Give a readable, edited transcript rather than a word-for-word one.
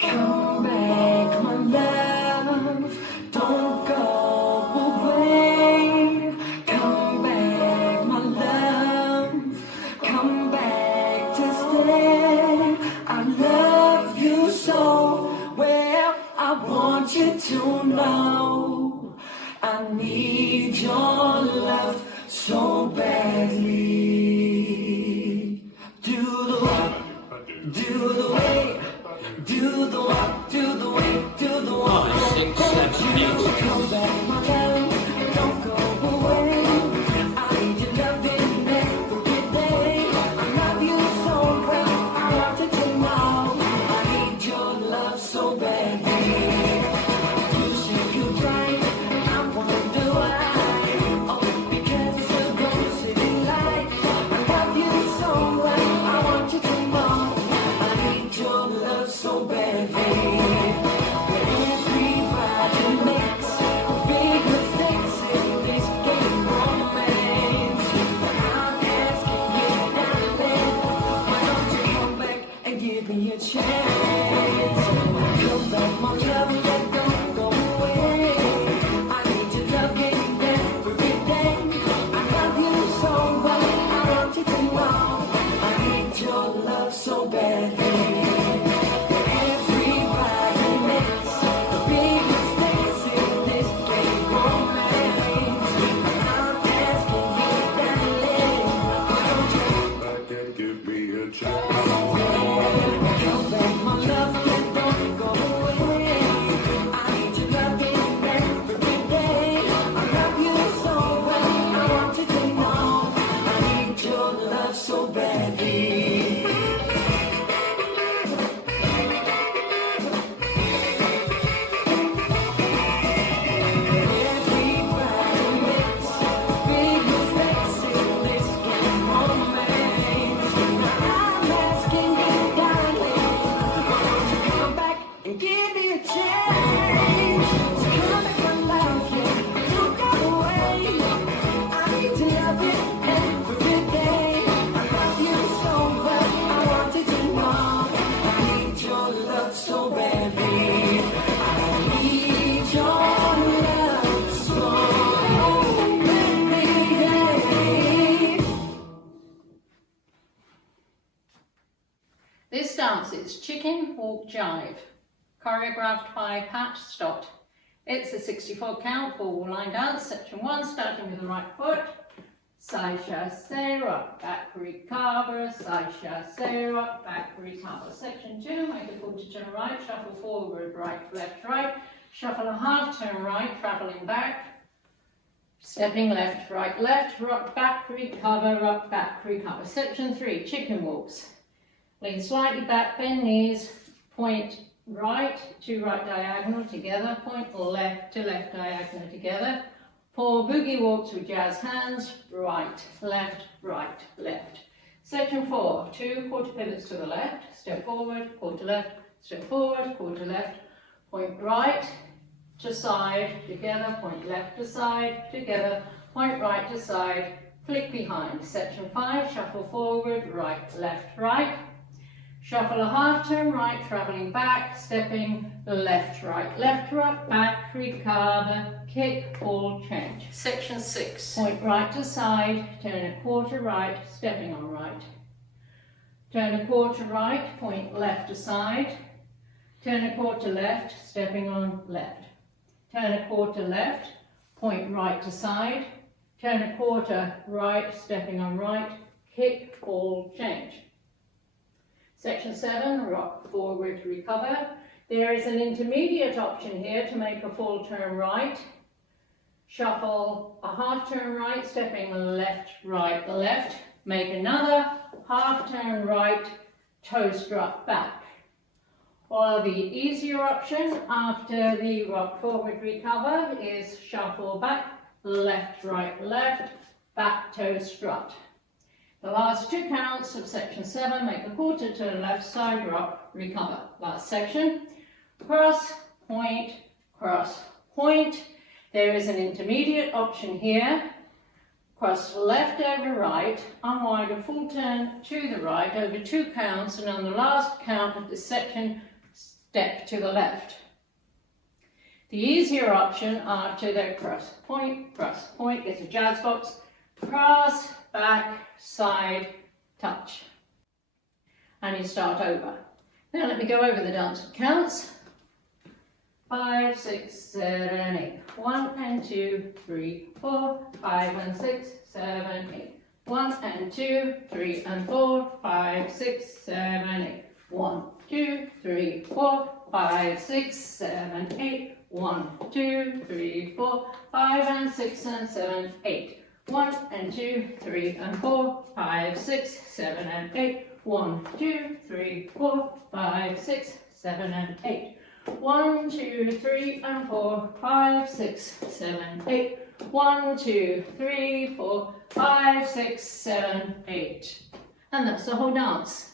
Come back, my love, don't go away. Come back, my love, come back to stay. I love you so well, I want you to know I need your love so badly. Do the way, do the way. Do the walk, do the way, do the walk. Come back, my love, don't go away. I need your loving every day. I love you so well, I want you to know I need your love so badly. You say you're right, I wonder why. Oh, because you're gonna city light. I love you so well, I want you to know I need your love so badly. Everybody makes big mistakes in this game romance. I'm asking you, darling, why don't you come back and give me a chance? Come back, my love, but don't go away. I need your love getting every day. I love you so well, I want you to know I need your love so badly. So badly. Everybody makes big mistakes in this game romance. I'm asking you, darling, why don't you come back and give me a chance? So come back, my love, yeah, don't go away. I need to love it every day. So badly, I need your love so badly. This dance is Chicken Walk Jive, choreographed by Pat Stott. It's a 64 count four-wall line dance, section 1, starting with the right foot. Side chassé, rock, back, recover, side chassé, rock, back, recover. Section 2, make a quarter turn right, shuffle forward, right, left, right, shuffle a half turn right, travelling back, stepping left, right, left, rock, back, recover. Section 3, chicken walks. Lean slightly back, bend knees, point right to right diagonal together, point left to left diagonal together. 4 boogie walks with jazz hands, right, left, Section 4, 2 quarter pivots to the left, step forward, quarter left, step forward, quarter left, point right to side, together, point left to side, together, point right to side, flick behind. Section 5, shuffle forward, right, left, shuffle a half turn right, travelling back, stepping left, rock, back, recover, kick, ball, change. Section 6, point right to side, turn a quarter right, stepping on right. Turn a quarter right, point left to side, turn a quarter left, stepping on left. Turn a quarter left, point right to side, turn a quarter right, stepping on right, kick, ball, change. Section 7, rock forward, recover. There is an intermediate option here to make a full turn right. Shuffle a half turn right, stepping left, left. Make another half turn right, toe strut back. Or the easier option after the rock forward, recover is shuffle back, left, left, back toe strut. The last 2 counts of section 7 make a quarter to the left side, rock, recover. Last section, cross, point, cross, point. There is an intermediate option here. Cross left over right, unwind a full turn to the right over 2 counts, and on the last count of this section, step to the left. The easier option after the cross point is a jazz box, cross, back, side, touch. And you start over. Now let me go over the dance with counts. 5, 6, 7, 8. 1 and 2, 3, 4, 5 and 6, 7, 8. 1 and 2, 3 and 4, 5, 6, 7, 8. 1, 2, 3, 4, 5, 6, 7, 8. 1, 2, 3, 4, 5 and 6 and 7, 8. 1 and 2, 3 and 4, 5, 6, 7 and 8. 1, 2, 3, 4, 5, 6, 7 and 8. 1, 2, 3 and 4, 5, 6, 7, 8. 1, 2, 3, 4, 5, 6, 7, 8. And that's the whole dance.